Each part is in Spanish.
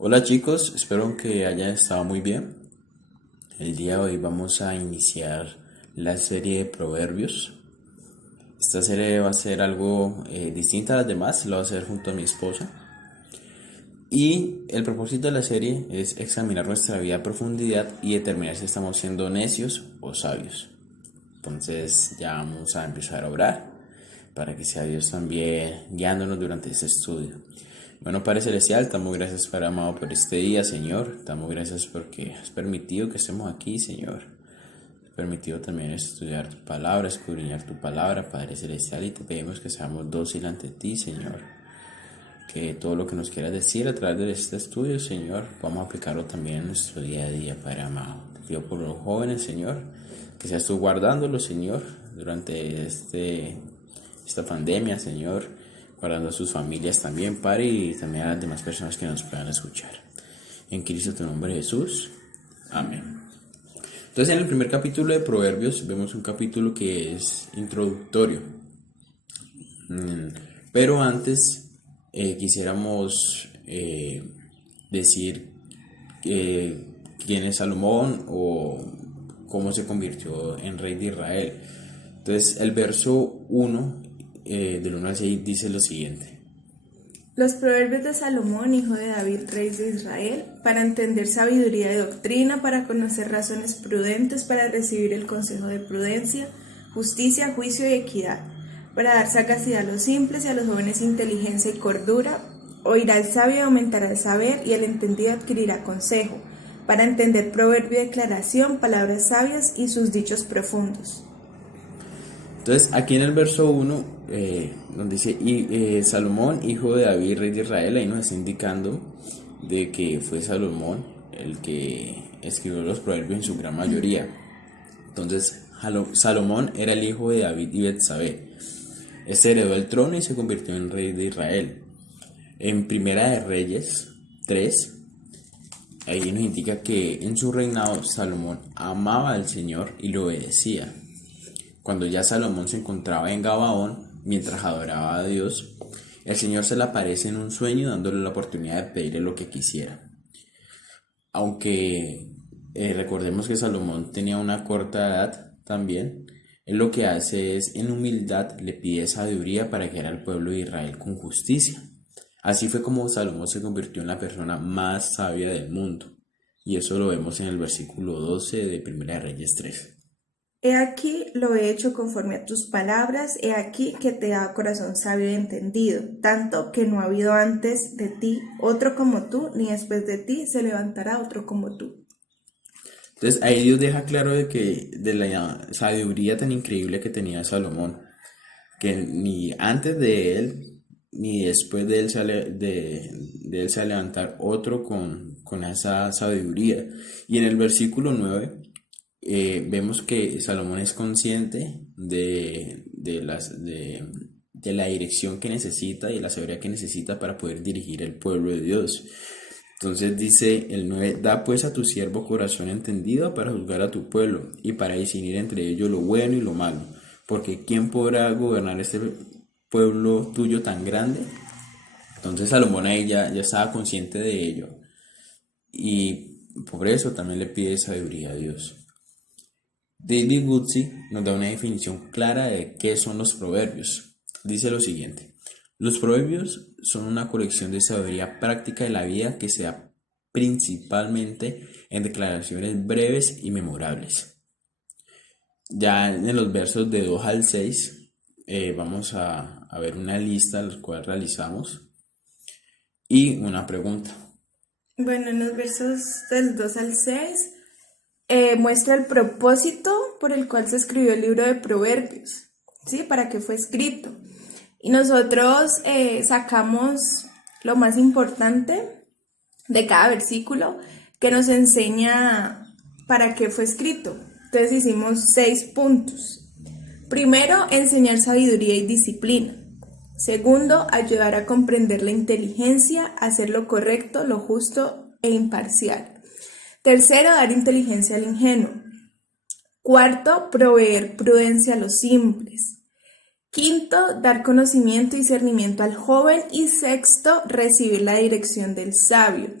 Hola chicos, espero que hayan estado muy bien. El día de hoy vamos a iniciar la serie de proverbios. Esta serie va a ser algo distinta a las demás, lo voy a hacer junto a mi esposa. Y el propósito de la serie es examinar nuestra vida a profundidad y determinar si estamos siendo necios o sabios. Entonces ya vamos a empezar a orar para que sea Dios también guiándonos durante este estudio. Bueno, Padre Celestial, damos gracias, Padre amado, por este día, Señor. Damos gracias porque has permitido que estemos aquí, Señor. Has permitido también estudiar tu palabra, escudriñar tu palabra, Padre Celestial, y te pedimos que seamos dóciles ante ti, Señor. Que todo lo que nos quieras decir a través de este estudio, Señor, vamos a aplicarlo también en nuestro día a día, Padre amado. Te pido por los jóvenes, Señor, que seas tú guardándolos, Señor, durante esta pandemia, Señor, guardando a sus familias también, Padre, y también a las demás personas que nos puedan escuchar. En Cristo, tu nombre, Jesús. Amén. Entonces, en el primer capítulo de Proverbios vemos un capítulo que es introductorio. Pero antes quisiéramos decir quién es Salomón o cómo se convirtió en rey de Israel. Entonces el verso 1 del 1 al 6 dice lo siguiente. Los proverbios de Salomón, hijo de David, rey de Israel, para entender sabiduría de doctrina, para conocer razones prudentes, para recibir el consejo de prudencia, justicia, juicio y equidad, para dar sagacidad a los simples y a los jóvenes inteligencia y cordura. Oirá el sabio y aumentará el saber, y el entendido adquirirá consejo, para entender proverbio y declaración, palabras sabias y sus dichos profundos. Entonces aquí en el verso 1 nos dice Salomón, hijo de David, rey de Israel. Ahí nos está indicando de que fue Salomón el que escribió los proverbios en su gran mayoría. Entonces Salomón era el hijo de David y Betsabé. Este heredó el trono y se convirtió en rey de Israel. En Primera de Reyes 3, ahí nos indica que en su reinado Salomón amaba al Señor y lo obedecía. Cuando ya Salomón se encontraba en Gabaón, mientras adoraba a Dios, el Señor se le aparece en un sueño dándole la oportunidad de pedirle lo que quisiera. Aunque recordemos que Salomón tenía una corta edad también, él lo que hace es, en humildad, le pide sabiduría para guiar al pueblo de Israel con justicia. Así fue como Salomón se convirtió en la persona más sabia del mundo. Y eso lo vemos en el versículo 12 de Primera de Reyes 3. He aquí lo he hecho conforme a tus palabras, he aquí que te da corazón sabio y entendido, tanto que no ha habido antes de ti otro como tú, ni después de ti se levantará otro como tú. Entonces ahí Dios deja claro de la sabiduría tan increíble que tenía Salomón, que ni antes de él ni después de él de él se va a levantar otro con esa sabiduría. Y en el versículo 9 vemos que Salomón es consciente de la dirección que necesita y la sabiduría que necesita para poder dirigir el pueblo de Dios. Entonces dice el 9: da pues a tu siervo corazón entendido para juzgar a tu pueblo y para discernir entre ellos lo bueno y lo malo, porque ¿quién podrá gobernar este pueblo tuyo tan grande? Entonces Salomón ahí ya estaba consciente de ello y por eso también le pide sabiduría a Dios. David Woodsi nos da una definición clara de qué son los proverbios. Dice lo siguiente: los proverbios son una colección de sabiduría práctica de la vida que se da principalmente en declaraciones breves y memorables. Ya en los versos de 2 al 6 vamos a ver una lista la cual realizamos y una pregunta. Bueno, en los versos del 2 al 6 muestra el propósito por el cual se escribió el libro de Proverbios, ¿sí? Para qué fue escrito. Y nosotros sacamos lo más importante de cada versículo que nos enseña para qué fue escrito. Entonces hicimos 6 puntos. Primero, enseñar sabiduría y disciplina. Segundo, ayudar a comprender la inteligencia, hacer lo correcto, lo justo e imparcial. Tercero, dar inteligencia al ingenuo. Cuarto, proveer prudencia a los simples. Quinto, dar conocimiento y discernimiento al joven. Y sexto, recibir la dirección del sabio.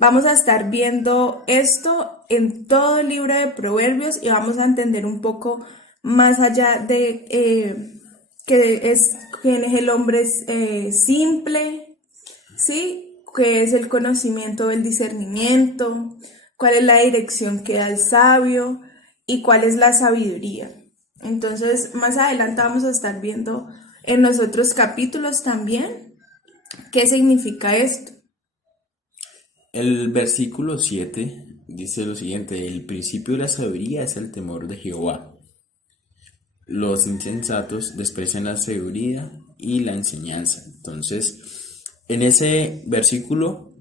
Vamos a estar viendo esto en todo el libro de Proverbios y vamos a entender un poco más allá de quién es el hombre simple, ¿sí? ¿Qué es el conocimiento, el discernimiento? ¿Cuál es la dirección que da el sabio? ¿Y cuál es la sabiduría? Entonces, más adelante vamos a estar viendo en los otros capítulos también qué significa esto. El versículo 7 dice lo siguiente: el principio de la sabiduría es el temor de Jehová. Los insensatos desprecian la sabiduría y la enseñanza. Entonces, en ese versículo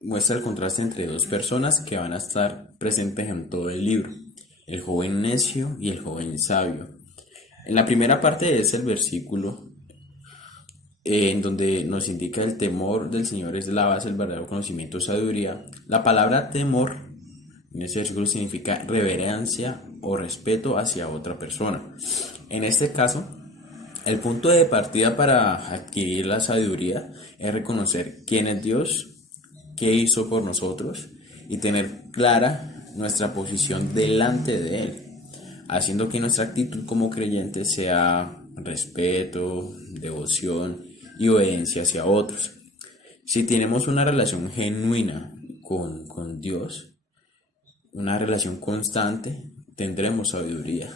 muestra el contraste entre dos personas que van a estar presentes en todo el libro: el joven necio y el joven sabio. En la primera parte de ese versículo, en donde nos indica el temor del Señor es la base del verdadero conocimiento o sabiduría, la palabra temor en ese versículo significa reverencia o respeto hacia otra persona. En este caso, el punto de partida para adquirir la sabiduría es reconocer quién es Dios, qué hizo por nosotros y tener clara nuestra posición delante de Él, haciendo que nuestra actitud como creyentes sea respeto, devoción y obediencia hacia otros. Si tenemos una relación genuina con Dios, una relación constante, tendremos sabiduría.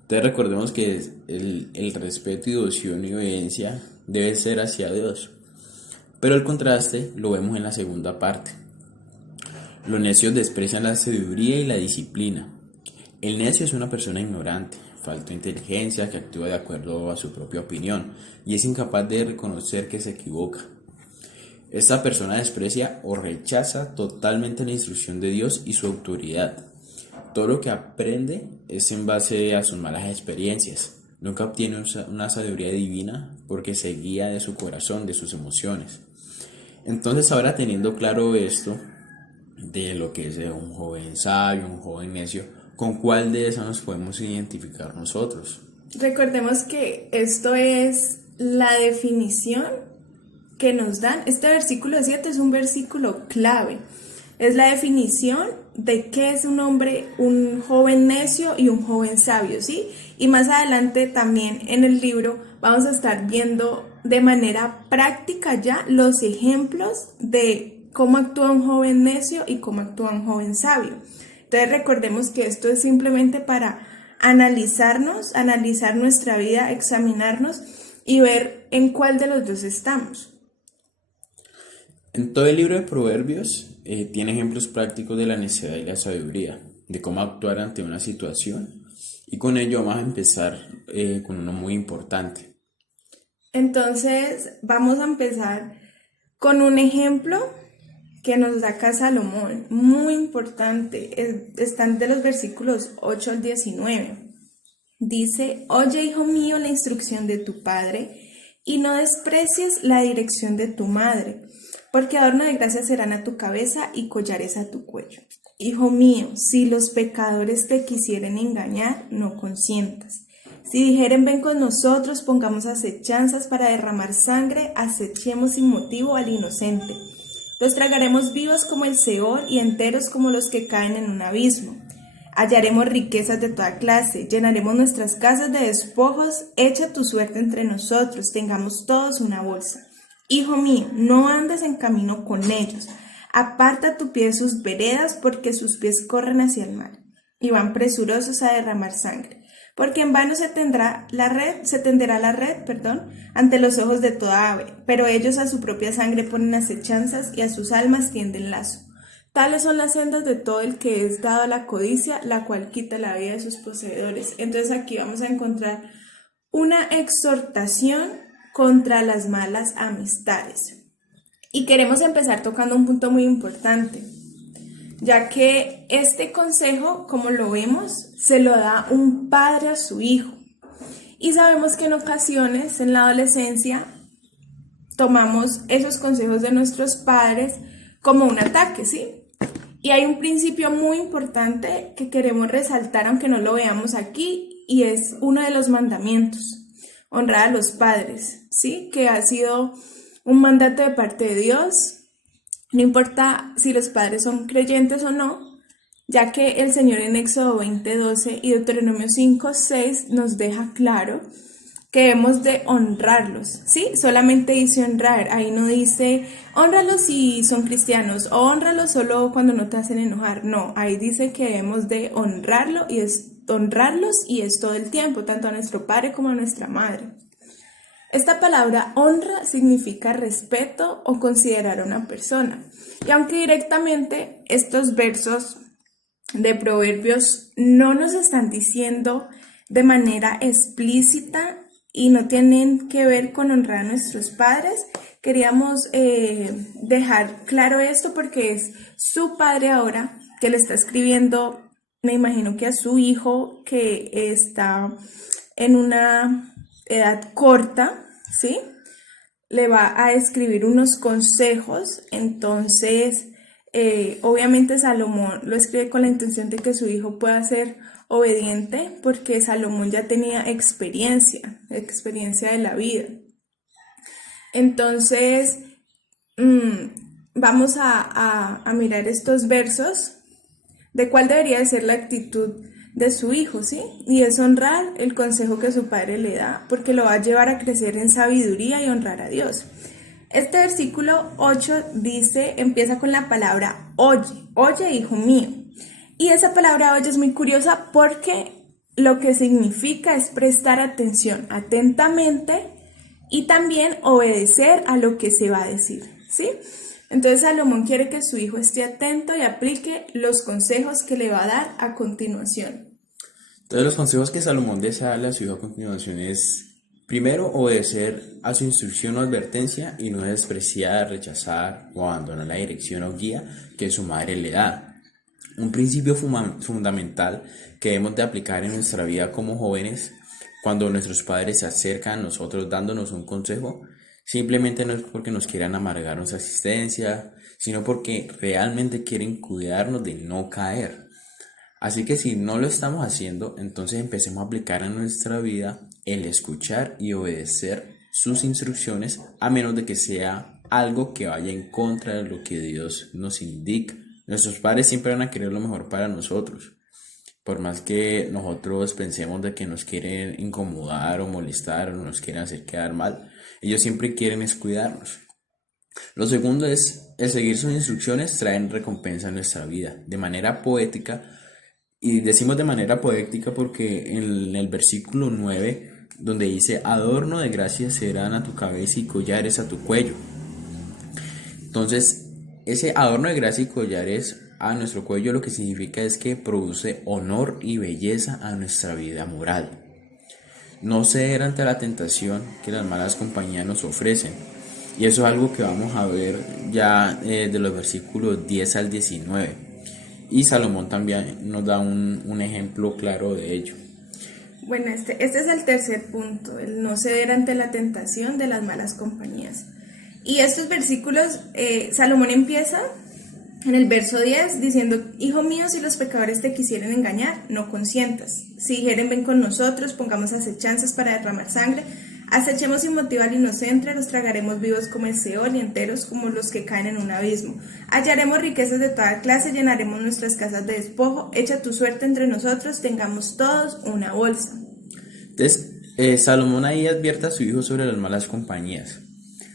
Entonces recordemos que el respeto y devoción y obediencia debe ser hacia Dios. Pero el contraste lo vemos en la segunda parte. Los necios desprecian la sabiduría y la disciplina. El necio es una persona ignorante, falta de inteligencia, que actúa de acuerdo a su propia opinión y es incapaz de reconocer que se equivoca. Esta persona desprecia o rechaza totalmente la instrucción de Dios y su autoridad. Todo lo que aprende es en base a sus malas experiencias. Nunca obtiene una sabiduría divina porque se guía de su corazón, de sus emociones. Entonces, ahora teniendo claro esto de lo que es un joven sabio, un joven necio, ¿con cuál de esas nos podemos identificar nosotros? Recordemos que esto es la definición que nos dan. Este versículo 7 es un versículo clave. Es la definición de qué es un hombre, un joven necio y un joven sabio, ¿sí? Y más adelante también en el libro vamos a estar viendo de manera práctica ya los ejemplos de cómo actúa un joven necio y cómo actúa un joven sabio. Entonces recordemos que esto es simplemente para analizarnos, analizar nuestra vida, examinarnos y ver en cuál de los dos estamos. En todo el libro de Proverbios tiene ejemplos prácticos de la necedad y la sabiduría, de cómo actuar ante una situación, y con ello vamos a empezar con uno muy importante. Entonces vamos a empezar con un ejemplo que nos da acá Salomón, muy importante. Están de los versículos 8 al 19. Dice: oye, hijo mío, la instrucción de tu padre, y no desprecies la dirección de tu madre, porque adorno de gracia serán a tu cabeza y collares a tu cuello. Hijo mío, si los pecadores te quisieren engañar, no consientas. Si dijeren ven con nosotros, pongamos acechanzas para derramar sangre, acechemos sin motivo al inocente. Los tragaremos vivos como el Seol y enteros como los que caen en un abismo. Hallaremos riquezas de toda clase, llenaremos nuestras casas de despojos, echa tu suerte entre nosotros, tengamos todos una bolsa. Hijo mío, no andes en camino con ellos, aparta tu pie de sus veredas, porque sus pies corren hacia el mal, y van presurosos a derramar sangre. Porque en vano se tenderá la red, ante los ojos de toda ave, pero ellos a su propia sangre ponen acechanzas y a sus almas tienden lazo. Tales son las sendas de todo el que es dado a la codicia, la cual quita la vida de sus poseedores. Entonces aquí vamos a encontrar una exhortación contra las malas amistades. Y queremos empezar tocando un punto muy importante, ya que este consejo, como lo vemos, se lo da un padre a su hijo. Y sabemos que en ocasiones, en la adolescencia, tomamos esos consejos de nuestros padres como un ataque, ¿sí? Y hay un principio muy importante que queremos resaltar, aunque no lo veamos aquí, y es uno de los mandamientos: honrar a los padres, ¿sí? Que ha sido un mandato de parte de Dios, No importa si los padres son creyentes o no, ya que el Señor en Éxodo 20:12 y Deuteronomio 5:6 nos deja claro que hemos de honrarlos, ¿sí? Solamente dice honrar, ahí no dice honralos si son cristianos o honralos solo cuando no te hacen enojar, no, ahí dice que hemos de honrarlos y es todo el tiempo, tanto a nuestro padre como a nuestra madre. Esta palabra honra significa respeto o considerar a una persona. Y aunque directamente estos versos de Proverbios no nos están diciendo de manera explícita y no tienen que ver con honrar a nuestros padres, queríamos dejar claro esto porque es su padre ahora que le está escribiendo, me imagino que a su hijo que está en una edad corta, ¿sí? Le va a escribir unos consejos, entonces obviamente Salomón lo escribe con la intención de que su hijo pueda ser obediente porque Salomón ya tenía experiencia de la vida. Entonces, vamos a mirar estos versos de cuál debería ser la actitud de su hijo, ¿sí? Y es honrar el consejo que su padre le da, porque lo va a llevar a crecer en sabiduría y honrar a Dios. Este versículo 8 dice, empieza con la palabra oye, hijo mío. Y esa palabra oye es muy curiosa porque lo que significa es prestar atención atentamente y también obedecer a lo que se va a decir, ¿sí? Entonces Salomón quiere que su hijo esté atento y aplique los consejos que le va a dar a continuación. Entonces los consejos que Salomón desea darle a su hijo a continuación es, primero, obedecer a su instrucción o advertencia y no despreciar, rechazar o abandonar la dirección o guía que su madre le da. Un principio fundamental que debemos de aplicar en nuestra vida como jóvenes, cuando nuestros padres se acercan a nosotros dándonos un consejo, simplemente no es porque nos quieran amargar nuestra existencia, sino porque realmente quieren cuidarnos de no caer. Así que si no lo estamos haciendo, entonces empecemos a aplicar en nuestra vida el escuchar y obedecer sus instrucciones, a menos de que sea algo que vaya en contra de lo que Dios nos indica. Nuestros padres siempre van a querer lo mejor para nosotros. Por más que nosotros pensemos de que nos quieren incomodar o molestar o nos quieren hacer quedar mal, ellos siempre quieren es cuidarnos. Lo segundo es, el seguir sus instrucciones traen recompensa en nuestra vida, de manera poética. Y decimos de manera poética porque en el versículo 9, donde dice, adorno de gracia serán a tu cabeza y collares a tu cuello. Entonces, ese adorno de gracia y collares a nuestro cuello lo que significa es que produce honor y belleza a nuestra vida moral. No ceder ante la tentación que las malas compañías nos ofrecen. Y eso es algo que vamos a ver ya de los versículos 10 al 19. Y Salomón también nos da un ejemplo claro de ello. Bueno, este es el tercer punto, el no ceder ante la tentación de las malas compañías. Y estos versículos, Salomón empieza en el verso 10 diciendo, hijo mío, si los pecadores te quisieren engañar, no consientas. Si dijeren, ven con nosotros, pongamos acechanzas para derramar sangre, acechemos sin motivo al inocente, los tragaremos vivos como el Seol y enteros como los que caen en un abismo. Hallaremos riquezas de toda clase, llenaremos nuestras casas de despojo, echa tu suerte entre nosotros, tengamos todos una bolsa. Entonces, Salomón ahí advierte a su hijo sobre las malas compañías.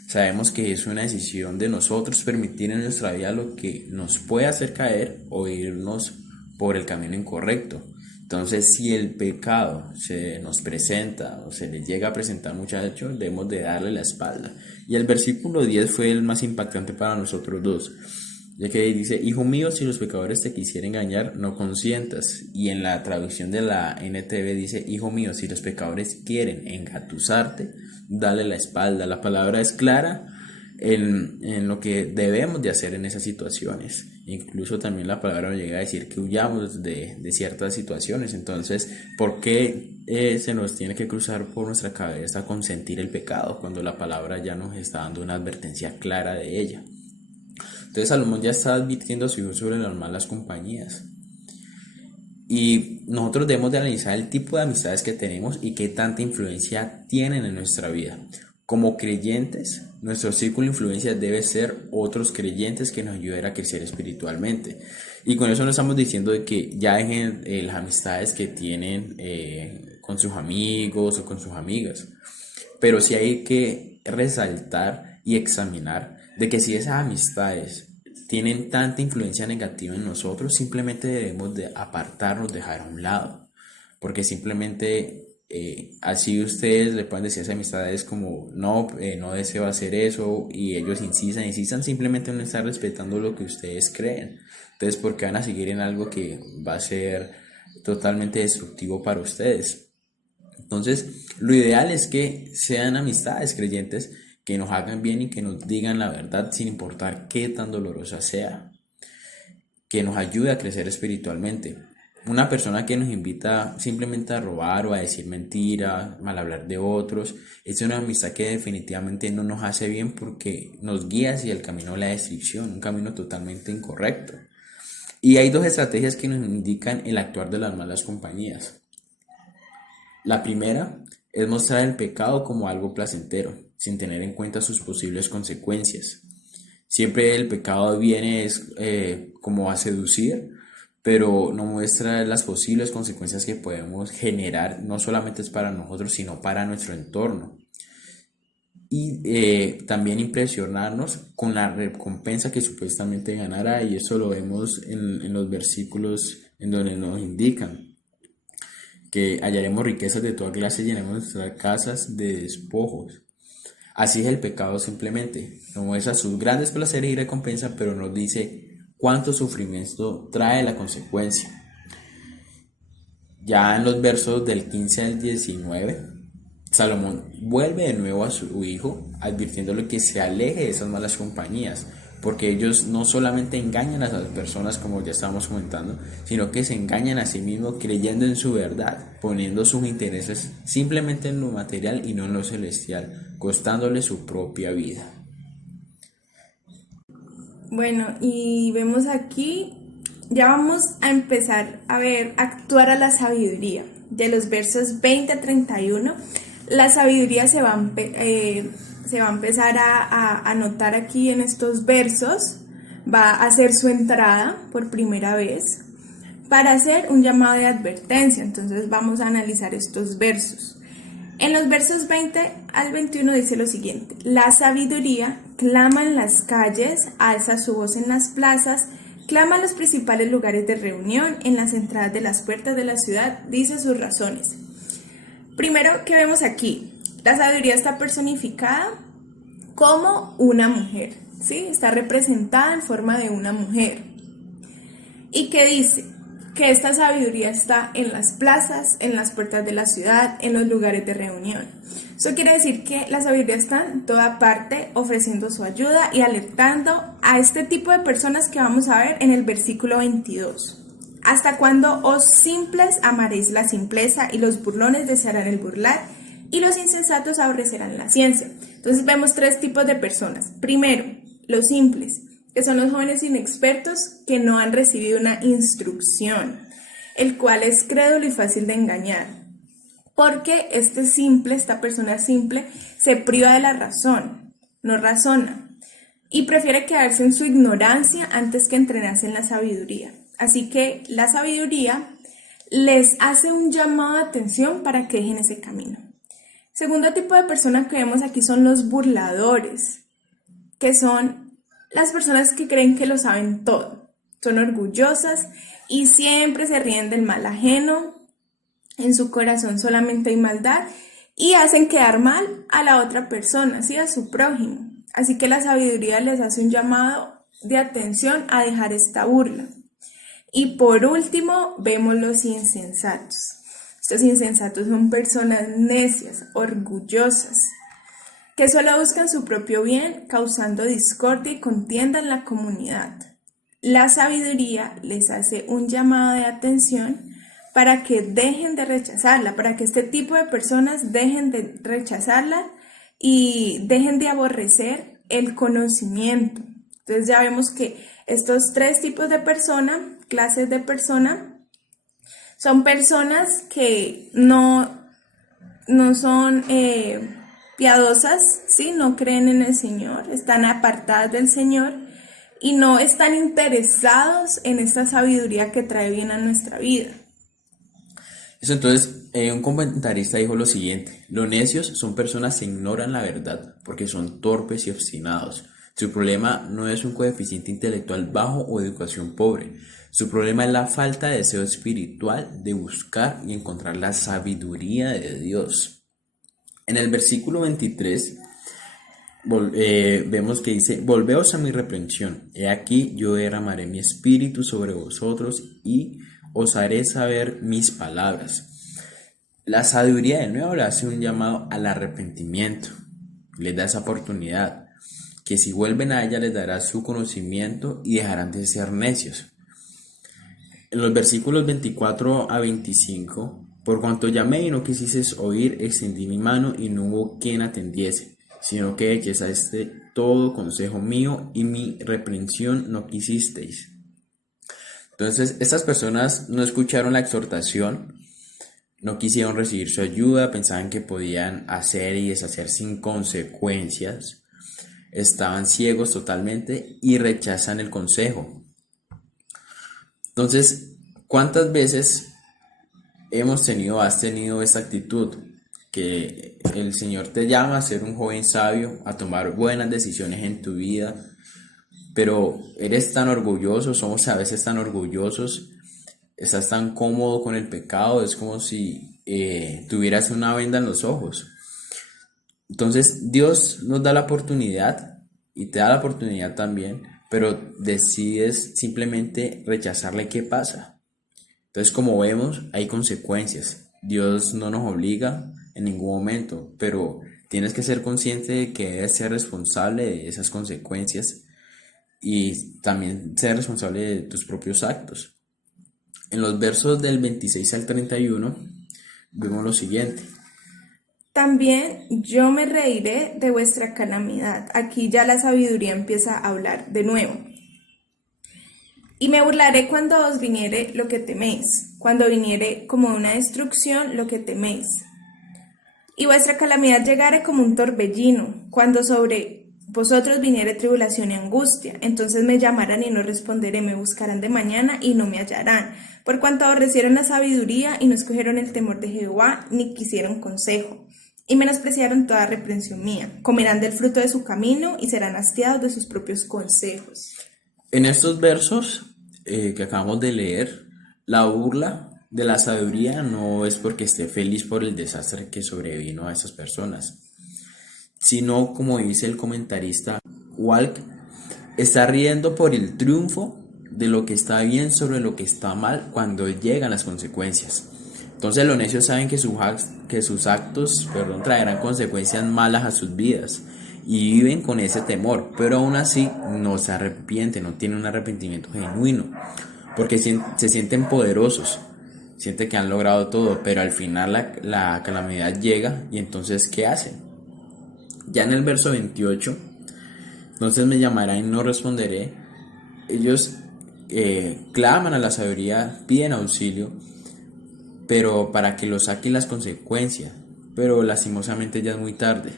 Sabemos que es una decisión de nosotros permitir en nuestra vida lo que nos puede hacer caer o irnos por el camino incorrecto. Entonces, si el pecado se nos presenta o se le llega a presentar, muchachos, debemos de darle la espalda. Y el versículo 10 fue el más impactante para nosotros dos, ya que dice, hijo mío, si los pecadores te quisieren engañar, no consientas. Y en la traducción de la NTV dice, hijo mío, si los pecadores quieren engatusarte, dale la espalda. La palabra es clara en lo que debemos de hacer en esas situaciones. Incluso también la palabra nos llega a decir que huyamos de ciertas situaciones. Entonces, ¿por qué se nos tiene que cruzar por nuestra cabeza consentir el pecado cuando la palabra ya nos está dando una advertencia clara de ella? Entonces Salomón ya está advirtiendo a su hijo sobre las malas compañías. Y nosotros debemos de analizar el tipo de amistades que tenemos y qué tanta influencia tienen en nuestra vida. Como creyentes, nuestro círculo de influencia debe ser otros creyentes que nos ayuden a crecer espiritualmente. Y con eso no estamos diciendo de que ya dejen las amistades que tienen con sus amigos o con sus amigas. Pero sí hay que resaltar y examinar de que si esas amistades tienen tanta influencia negativa en nosotros, simplemente debemos de apartarnos, dejar a un lado. Porque simplemente así ustedes le pueden decir a esas amistades como no, no deseo hacer eso y ellos insistan, simplemente no están respetando lo que ustedes creen. Entonces, porque van a seguir en algo que va a ser totalmente destructivo para ustedes. Entonces, lo ideal es que sean amistades creyentes que nos hagan bien y que nos digan la verdad sin importar qué tan dolorosa sea, que nos ayude a crecer espiritualmente. Una persona que nos invita simplemente a robar o a decir mentiras, mal hablar de otros, es una amistad que definitivamente no nos hace bien porque nos guía hacia el camino de la destrucción, un camino totalmente incorrecto. Y hay dos estrategias que nos indican el actuar de las malas compañías. La primera es mostrar el pecado como algo placentero, sin tener en cuenta sus posibles consecuencias. Siempre el pecado viene como a seducir, pero no muestra las posibles consecuencias que podemos generar, no solamente es para nosotros, sino para nuestro entorno. Y también impresionarnos con la recompensa que supuestamente ganará, y eso lo vemos en los versículos en donde nos indican que hallaremos riquezas de toda clase y llenaremos nuestras casas de despojos. Así es el pecado simplemente, nos muestra sus grandes placeres y recompensa, pero nos dice cuánto sufrimiento trae la consecuencia. Ya en los versos del 15 al 19, Salomón vuelve de nuevo a su hijo, advirtiéndole que se aleje de esas malas compañías, porque ellos no solamente engañan a las personas, como ya estábamos comentando, sino que se engañan a sí mismos creyendo en su verdad, poniendo sus intereses simplemente en lo material y no en lo celestial, costándole su propia vida. Bueno, y vemos aquí, ya vamos a empezar a ver, actuar a la sabiduría. De los versos 20 a 31, la sabiduría se va a empezar a notar aquí en estos versos, va a hacer su entrada por primera vez para hacer un llamado de advertencia. Entonces vamos a analizar estos versos. En los versos 20 al 21 dice lo siguiente: la sabiduría clama en las calles, alza su voz en las plazas, clama en los principales lugares de reunión, en las entradas de las puertas de la ciudad, dice sus razones. Primero, ¿qué vemos aquí? La sabiduría está personificada como una mujer, ¿sí? Está representada en forma de una mujer. ¿Y qué dice? Que esta sabiduría está en las plazas, en las puertas de la ciudad, en los lugares de reunión. Eso quiere decir que la sabiduría está en toda parte ofreciendo su ayuda y alertando a este tipo de personas que vamos a ver en el versículo 22. ¿Hasta cuándo, oh simples, amaréis la simpleza y los burlones desearán el burlar y los insensatos aborrecerán la ciencia? Entonces vemos tres tipos de personas. Primero, los simples, que son los jóvenes inexpertos que no han recibido una instrucción, el cual es crédulo y fácil de engañar. Porque esta persona simple, se priva de la razón, no razona, y prefiere quedarse en su ignorancia antes que entrenarse en la sabiduría. Así que la sabiduría les hace un llamado de atención para que dejen ese camino. Segundo tipo de persona que vemos aquí son los burladores, que son las personas que creen que lo saben todo. Son orgullosas y siempre se ríen del mal ajeno. En su corazón solamente hay maldad y hacen quedar mal a la otra persona, ¿sí? A su prójimo. Así que la sabiduría les hace un llamado de atención a dejar esta burla. Y por último, vemos los insensatos. Estos insensatos son personas necias, orgullosas, que solo buscan su propio bien, causando discordia y contienda en la comunidad. La sabiduría les hace un llamado de atención para que dejen de rechazarla, para que este tipo de personas dejen de rechazarla y dejen de aborrecer el conocimiento. Entonces ya vemos que estos tres tipos de clases de persona, son personas que no son piadosas, ¿sí? No creen en el Señor, están apartadas del Señor y no están interesados en esta sabiduría que trae bien a nuestra vida. Eso entonces, un comentarista dijo lo siguiente: los necios son personas que ignoran la verdad porque son torpes y obstinados. Su problema no es un coeficiente intelectual bajo o educación pobre. Su problema es la falta de deseo espiritual de buscar y encontrar la sabiduría de Dios. En el versículo 23 vemos que dice: volveos a mi reprensión, he aquí yo derramaré mi espíritu sobre vosotros y os haré saber mis palabras. La sabiduría de nuevo le hace un llamado al arrepentimiento, les da esa oportunidad, que si vuelven a ella les dará su conocimiento y dejarán de ser necios. En los versículos 24 a 25, por cuanto llamé y no quisisteis oír, extendí mi mano y no hubo quien atendiese, sino que rechazaste todo consejo mío y mi reprensión no quisisteis. Entonces, estas personas no escucharon la exhortación, no quisieron recibir su ayuda, pensaban que podían hacer y deshacer sin consecuencias, estaban ciegos totalmente y rechazan el consejo. Entonces, ¿cuántas veces has tenido esta actitud? Que el Señor te llama a ser un joven sabio, a tomar buenas decisiones en tu vida, pero eres tan orgulloso, somos a veces tan orgullosos, estás tan cómodo con el pecado, es como si tuvieras una venda en los ojos. Entonces Dios nos da la oportunidad y te da la oportunidad también, pero decides simplemente rechazarle. ¿Qué pasa? Entonces, como vemos, hay consecuencias. Dios no nos obliga en ningún momento, pero tienes que ser consciente de que debes ser responsable de esas consecuencias y también ser responsable de tus propios actos. En los versos del 26 al 31 vemos lo siguiente: También yo me reiré de vuestra calamidad. Aquí ya la sabiduría empieza a hablar de nuevo. Y me burlaré cuando os viniere lo que teméis, cuando viniere como una destrucción lo que teméis. Y vuestra calamidad llegare como un torbellino, cuando sobre vosotros viniere tribulación y angustia. Entonces me llamarán y no responderé, me buscarán de mañana y no me hallarán, por cuanto aborrecieron la sabiduría y no escogieron el temor de Jehová, ni quisieron consejo. Y menospreciaron toda reprensión mía. Comerán del fruto de su camino y serán hastiados de sus propios consejos. En estos versos que acabamos de leer, la burla de la sabiduría no es porque esté feliz por el desastre que sobrevino a esas personas, sino, como dice el comentarista Walk, está riendo por el triunfo de lo que está bien sobre lo que está mal cuando llegan las consecuencias. Entonces los necios saben que sus actos traerán consecuencias malas a sus vidas y viven con ese temor, pero aún así no se arrepienten, no tienen un arrepentimiento genuino, porque se sienten poderosos, sienten que han logrado todo, pero al final la calamidad llega y entonces ¿qué hacen? Ya en el verso 28, entonces me llamarán y no responderé. Ellos claman a la sabiduría, piden auxilio, pero para que lo saquen las consecuencias. Pero lastimosamente ya es muy tarde,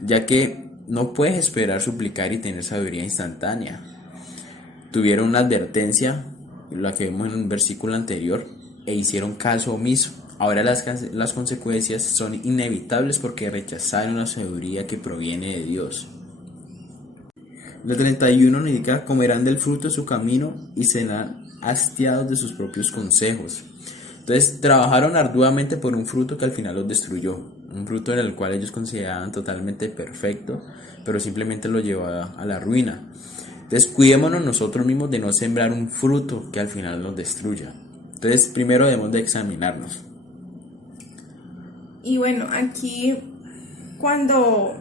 ya que no puedes esperar suplicar y tener sabiduría instantánea. Tuvieron una advertencia, la que vemos en un versículo anterior, e hicieron caso omiso. Ahora las consecuencias son inevitables porque rechazaron la sabiduría que proviene de Dios. El 31 nos indica: comerán del fruto de su camino y serán hastiados de sus propios consejos. Entonces trabajaron arduamente por un fruto que al final los destruyó, un fruto en el cual ellos consideraban totalmente perfecto, pero simplemente lo llevó a la ruina. Entonces cuidémonos nosotros mismos de no sembrar un fruto que al final nos destruya. Entonces primero debemos de examinarnos. Y bueno, aquí cuando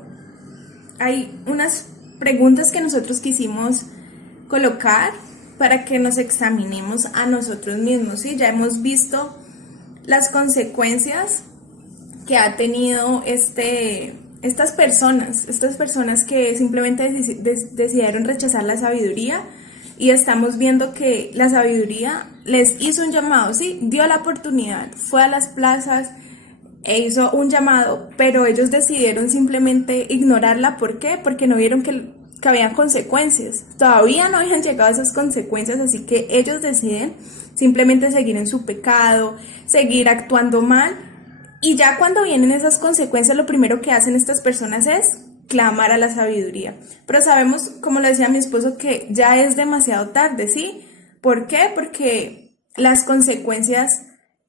hay unas preguntas que nosotros quisimos colocar para que nos examinemos a nosotros mismos, ¿sí? Ya hemos visto las consecuencias que ha tenido estas personas que simplemente decidieron rechazar la sabiduría, y estamos viendo que la sabiduría les hizo un llamado, ¿sí? Dio la oportunidad, fue a las plazas, e hizo un llamado, pero ellos decidieron simplemente ignorarla. ¿Por qué? Porque no vieron que habían consecuencias. Todavía no habían llegado a esas consecuencias, así que ellos deciden simplemente seguir en su pecado, seguir actuando mal. Y ya cuando vienen esas consecuencias, lo primero que hacen estas personas es clamar a la sabiduría. Pero sabemos, como lo decía mi esposo, que ya es demasiado tarde, ¿sí? ¿Por qué? Porque las consecuencias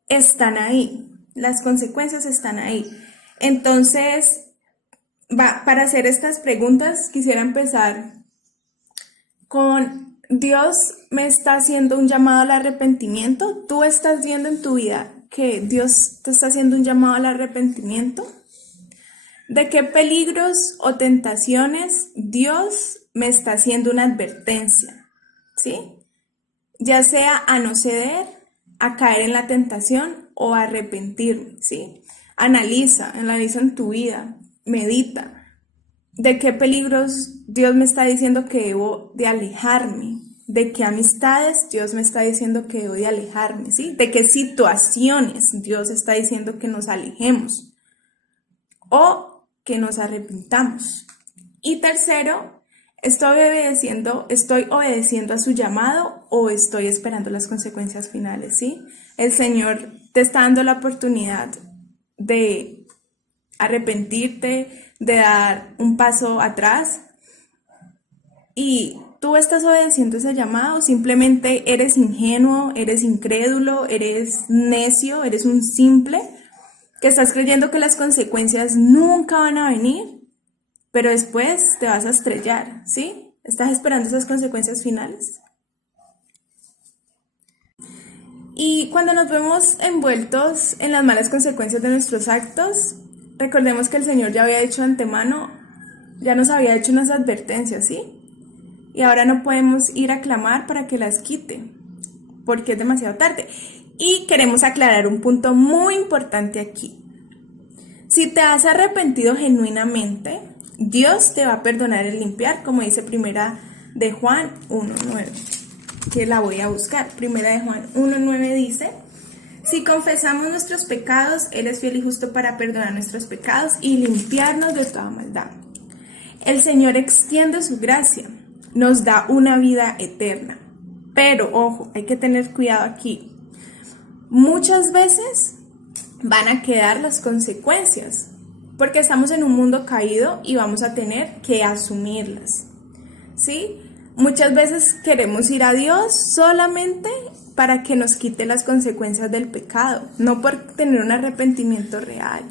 están ahí. Las consecuencias están ahí. Entonces, para hacer estas preguntas, quisiera empezar con: Dios me está haciendo un llamado al arrepentimiento. ¿Tú estás viendo en tu vida que Dios te está haciendo un llamado al arrepentimiento? ¿De qué peligros o tentaciones Dios me está haciendo una advertencia? ¿Sí? Ya sea a no ceder, a caer en la tentación o a arrepentirme, ¿sí? Analiza en tu vida, medita. ¿De qué peligros Dios me está diciendo que debo de alejarme? ¿De qué amistades Dios me está diciendo que debo de alejarme? ¿Sí? ¿De qué situaciones Dios está diciendo que nos alejemos o que nos arrepintamos? Y tercero, ¿estoy obedeciendo a su llamado o estoy esperando las consecuencias finales? ¿Sí? El Señor te está dando la oportunidad de arrepentirte, de dar un paso atrás, y tú estás obedeciendo ese llamado. Simplemente eres ingenuo, eres incrédulo, eres necio, eres un simple que estás creyendo que las consecuencias nunca van a venir, pero después te vas a estrellar, ¿sí? ¿Estás esperando esas consecuencias finales? Y cuando nos vemos envueltos en las malas consecuencias de nuestros actos, recordemos que el Señor ya había dicho de antemano, ya nos había hecho unas advertencias, ¿sí? Y ahora no podemos ir a clamar para que las quite, porque es demasiado tarde. Y queremos aclarar un punto muy importante aquí. Si te has arrepentido genuinamente, Dios te va a perdonar y limpiar, como dice Primera de Juan 1:9, que la voy a buscar. Primera de Juan 1:9 dice: si confesamos nuestros pecados, Él es fiel y justo para perdonar nuestros pecados y limpiarnos de toda maldad. El Señor extiende su gracia, nos da una vida eterna. Pero, ojo, hay que tener cuidado aquí. Muchas veces van a quedar las consecuencias, porque estamos en un mundo caído y vamos a tener que asumirlas, ¿sí? Muchas veces queremos ir a Dios solamente para que nos quite las consecuencias del pecado, no por tener un arrepentimiento real,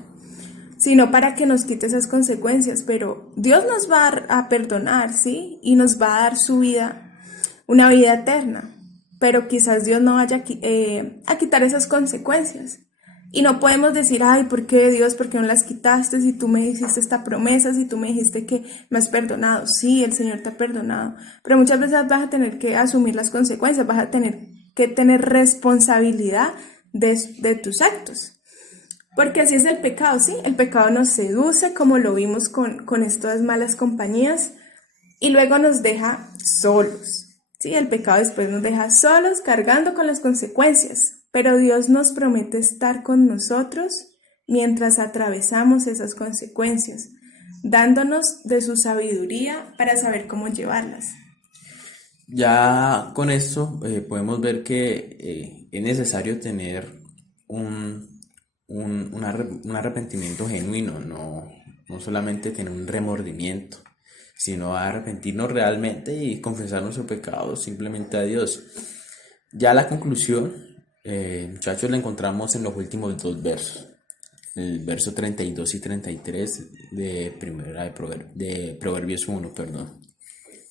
sino para que nos quite esas consecuencias. Pero Dios nos va a perdonar, ¿sí? Y nos va a dar su vida, una vida eterna, pero quizás Dios no vaya a quitar esas consecuencias. Y no podemos decir: ay, ¿por qué, Dios? ¿Por qué no las quitaste? Si tú me hiciste esta promesa, si tú me dijiste que me has perdonado. Sí, el Señor te ha perdonado, pero muchas veces vas a tener que asumir las consecuencias, vas a tener que tener responsabilidad de tus actos. Porque así es el pecado, ¿sí? El pecado nos seduce, como lo vimos con estas malas compañías, y luego nos deja solos, ¿sí? El pecado después nos deja solos, cargando con las consecuencias. Pero Dios nos promete estar con nosotros mientras atravesamos esas consecuencias, dándonos de su sabiduría para saber cómo llevarlas. Ya con esto podemos ver que es necesario tener un arrepentimiento genuino, no solamente tener un remordimiento, sino arrepentirnos realmente y confesar nuestros pecados simplemente a Dios. Ya la conclusión, muchachos, la encontramos en los últimos dos versos, el verso 32 y 33 de Proverbios 1, perdón.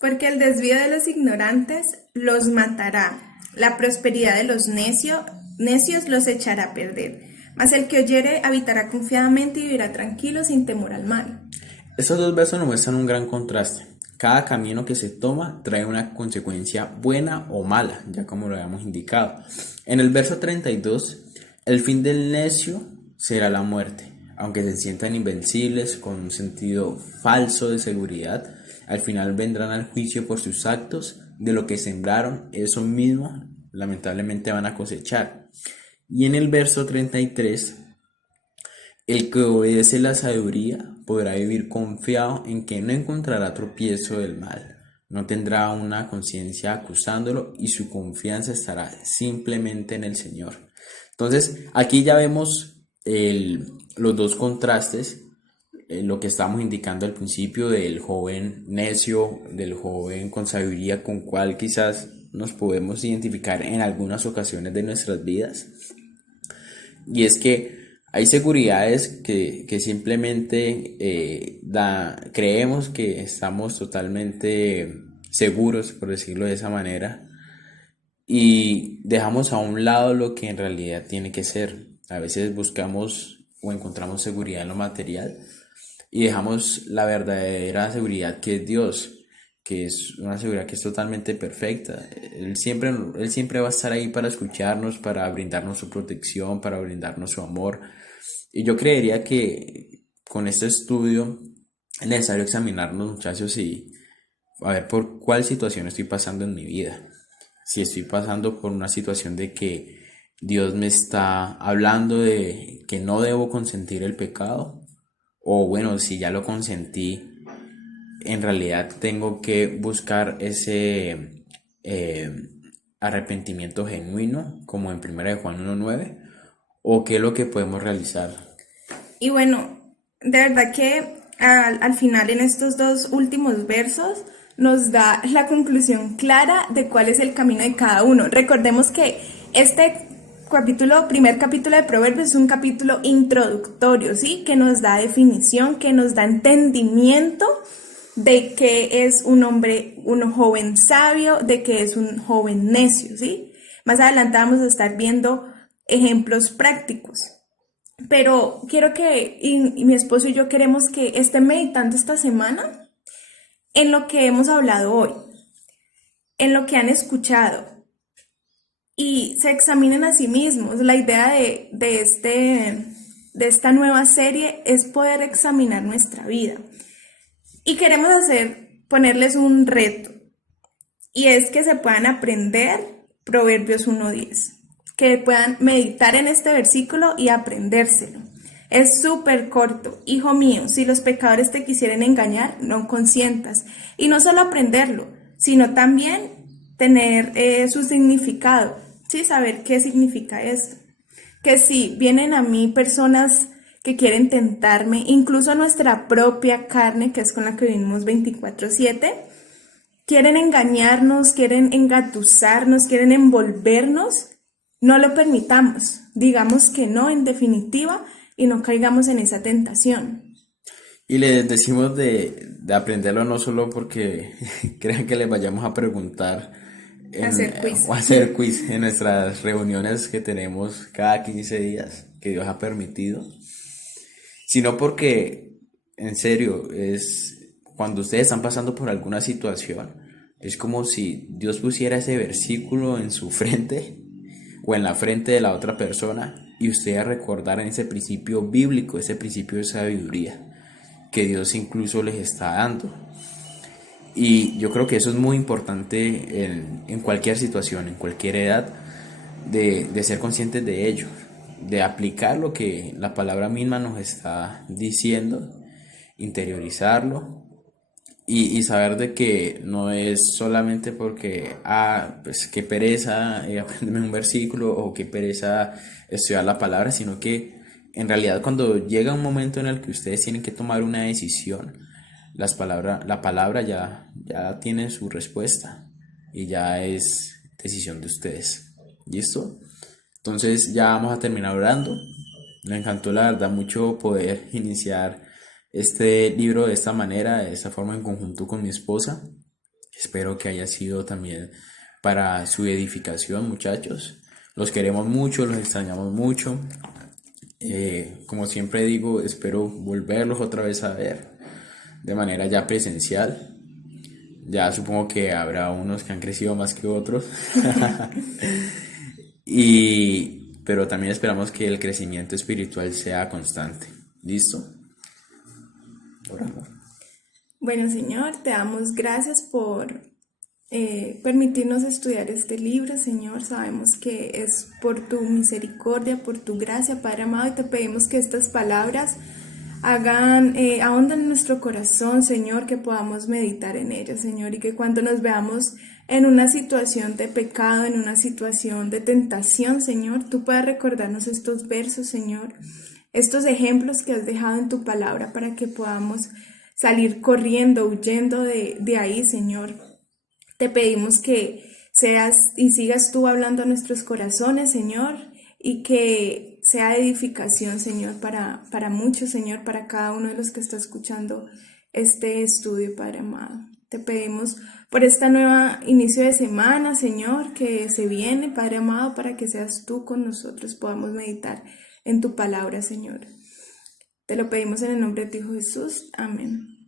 Porque el desvío de los ignorantes los matará, la prosperidad de los necios los echará a perder, mas el que oyere habitará confiadamente y vivirá tranquilo sin temor al mal. Estos dos versos nos muestran un gran contraste. Cada camino que se toma trae una consecuencia buena o mala, ya como lo habíamos indicado. En el verso 32, el fin del necio será la muerte. Aunque se sientan invencibles con un sentido falso de seguridad, al final vendrán al juicio por sus actos. De lo que sembraron, eso mismo lamentablemente van a cosechar. Y en el verso 33, El que obedece la sabiduría podrá vivir confiado en que no encontrará tropiezo del mal, no tendrá una conciencia acusándolo y su confianza estará simplemente en el Señor. Entonces, aquí ya vemos los dos contrastes, lo que estamos indicando al principio del joven necio, del joven con sabiduría con cual quizás nos podemos identificar en algunas ocasiones de nuestras vidas. Y es que hay seguridades que simplemente creemos que estamos totalmente seguros, por decirlo de esa manera, y dejamos a un lado lo que en realidad tiene que ser. A veces buscamos o encontramos seguridad en lo material y dejamos la verdadera seguridad que es Dios, que es una seguridad que es totalmente perfecta. Él siempre va a estar ahí para escucharnos, para brindarnos su protección, para brindarnos su amor. Y yo creería que con este estudio es necesario examinarnos, muchachos, y a ver por cuál situación estoy pasando en mi vida. Si estoy pasando por una situación de que Dios me está hablando de que no debo consentir el pecado, o bueno, si ya lo consentí, en realidad tengo que buscar ese arrepentimiento genuino, como en 1 Juan 1:9, o qué es lo que podemos realizar. Y bueno, de verdad que al final en estos dos últimos versos nos da la conclusión clara de cuál es el camino de cada uno. Recordemos que este primer capítulo de Proverbios es un capítulo introductorio, ¿sí? Que nos da definición, que nos da entendimiento de que es un hombre, un joven sabio, de que es un joven necio, ¿sí? Más adelante vamos a estar viendo ejemplos prácticos. Pero quiero que, y mi esposo y yo queremos que estén meditando esta semana en lo que hemos hablado hoy, en lo que han escuchado y se examinen a sí mismos. La idea de esta nueva serie es poder examinar nuestra vida. Y queremos ponerles un reto, y es que se puedan aprender Proverbios 1:10, que puedan meditar en este versículo y aprendérselo. Es súper corto. Hijo mío, si los pecadores te quisieren engañar, no consientas. Y no solo aprenderlo, sino también tener su significado, ¿sí? Saber qué significa esto. Que si vienen a mí personas que quieren tentarme, incluso nuestra propia carne, que es con la que vivimos 24/7, quieren engañarnos, quieren engatusarnos, quieren envolvernos, no lo permitamos. Digamos que no, en definitiva, y no caigamos en esa tentación. Y les decimos de aprenderlo no solo porque crean que les vayamos a preguntar Hacer quiz. o hacer quiz en nuestras reuniones que tenemos cada 15 días que Dios ha permitido, sino porque, en serio, es cuando ustedes están pasando por alguna situación, es como si Dios pusiera ese versículo en su frente o en la frente de la otra persona y ustedes recordaran ese principio bíblico, ese principio de sabiduría que Dios incluso les está dando. Y yo creo que eso es muy importante en cualquier situación, en cualquier edad, de ser conscientes de ello, de aplicar lo que la palabra misma nos está diciendo, interiorizarlo y saber de que no es solamente porque, pues qué pereza aprenderme un versículo o qué pereza estudiar la palabra, sino que en realidad cuando llega un momento en el que ustedes tienen que tomar una decisión, la palabra ya tiene su respuesta y ya es decisión de ustedes. ¿Listo? Entonces ya vamos a terminar orando. Me encantó la verdad mucho poder iniciar este libro de esta manera, de esta forma en conjunto con mi esposa. Espero que haya sido también para su edificación, muchachos. Los queremos mucho, los extrañamos mucho. Como siempre digo, espero volverlos otra vez a ver de manera ya presencial. Ya supongo que habrá unos que han crecido más que otros. Pero también esperamos que el crecimiento espiritual sea constante. ¿Listo? Oramos. Bueno, Señor, te damos gracias por permitirnos estudiar este libro, Señor. Sabemos que es por tu misericordia, por tu gracia, Padre amado, y te pedimos que estas palabras ahondan en nuestro corazón, Señor, que podamos meditar en ellas, Señor, y que cuando nos veamos en una situación de pecado, en una situación de tentación, Señor, tú puedas recordarnos estos versos, Señor, estos ejemplos que has dejado en tu palabra para que podamos salir corriendo, huyendo de ahí, Señor. Te pedimos que seas y sigas tú hablando a nuestros corazones, Señor, y que sea edificación, Señor, para muchos, Señor, para cada uno de los que está escuchando este estudio, Padre amado. Te pedimos por esta nueva inicio de semana, Señor, que se viene, Padre amado, para que seas tú con nosotros, podamos meditar en tu palabra, Señor. Te lo pedimos en el nombre de tu Hijo Jesús. Amén.